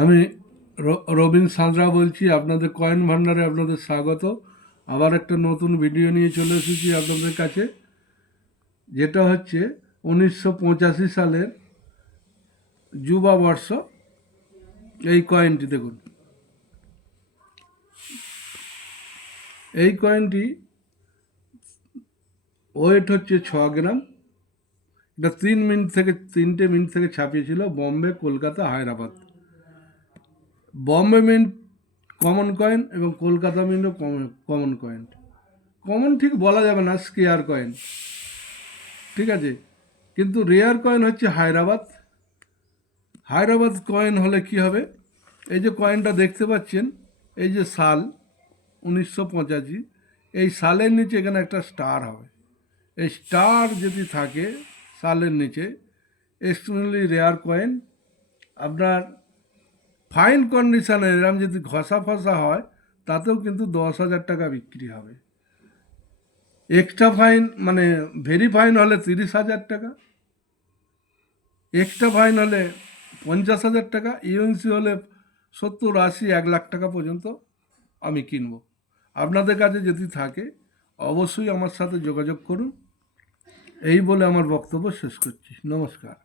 আমি রবিন সাঁতরা বলছি, আপনাদের কয়েন ভান্ডারে আপনাদের স্বাগত। আবার একটা নতুন ভিডিও নিয়ে চলে এসেছি আপনাদের কাছে, যেটা হচ্ছে 1985 সালের যুবা বর্ষ। এই কয়েনটি দেখুন, এই কয়েনটি ওয়েট হচ্ছে 6 গ্রাম। এটা 3 মিনিট থেকে ছাপিয়েছিল Bombay, Kolkata, Hyderabad. Bombay mint common coin এবং কলকাতা মিন্টও কমন কয়েন। কমন ঠিক বলা যাবে না, স্কেয়ার কয়েন, ঠিক আছে। কিন্তু রেয়ার কয়েন হচ্ছে হায়দ্রাবাদ। হায়দ্রাবাদ কয়েন হলে কি হবে, এই যে কয়েনটা দেখতে পাচ্ছেন, এই যে সাল 1985, এই সালের নিচে এখানে একটা স্টার হবে। এই স্টার যদি থাকে সালের নিচে, এক্সট্রিমলি রেয়ার কয়েন। আপনার ফাইন কন্ডিশনে এরম যদি ঘষা ফসা হয়, তাতেও কিন্তু 10,000 টাকা বিক্রি হবে। এক্সট্রা ফাইন মানে ভেরি ফাইন হলে 30,000 টাকা, এক্সট্রা ফাইন হলে 50,000 টাকা, ইউএনসি হলে 70, 80, 1 লাখ টাকা পর্যন্ত আমি কিনবো। আপনাদের কাছে যদি থাকে অবশ্যই আমার সাথে যোগাযোগ করুন। এই বলে আমার বক্তব্য শেষ করছি। নমস্কার।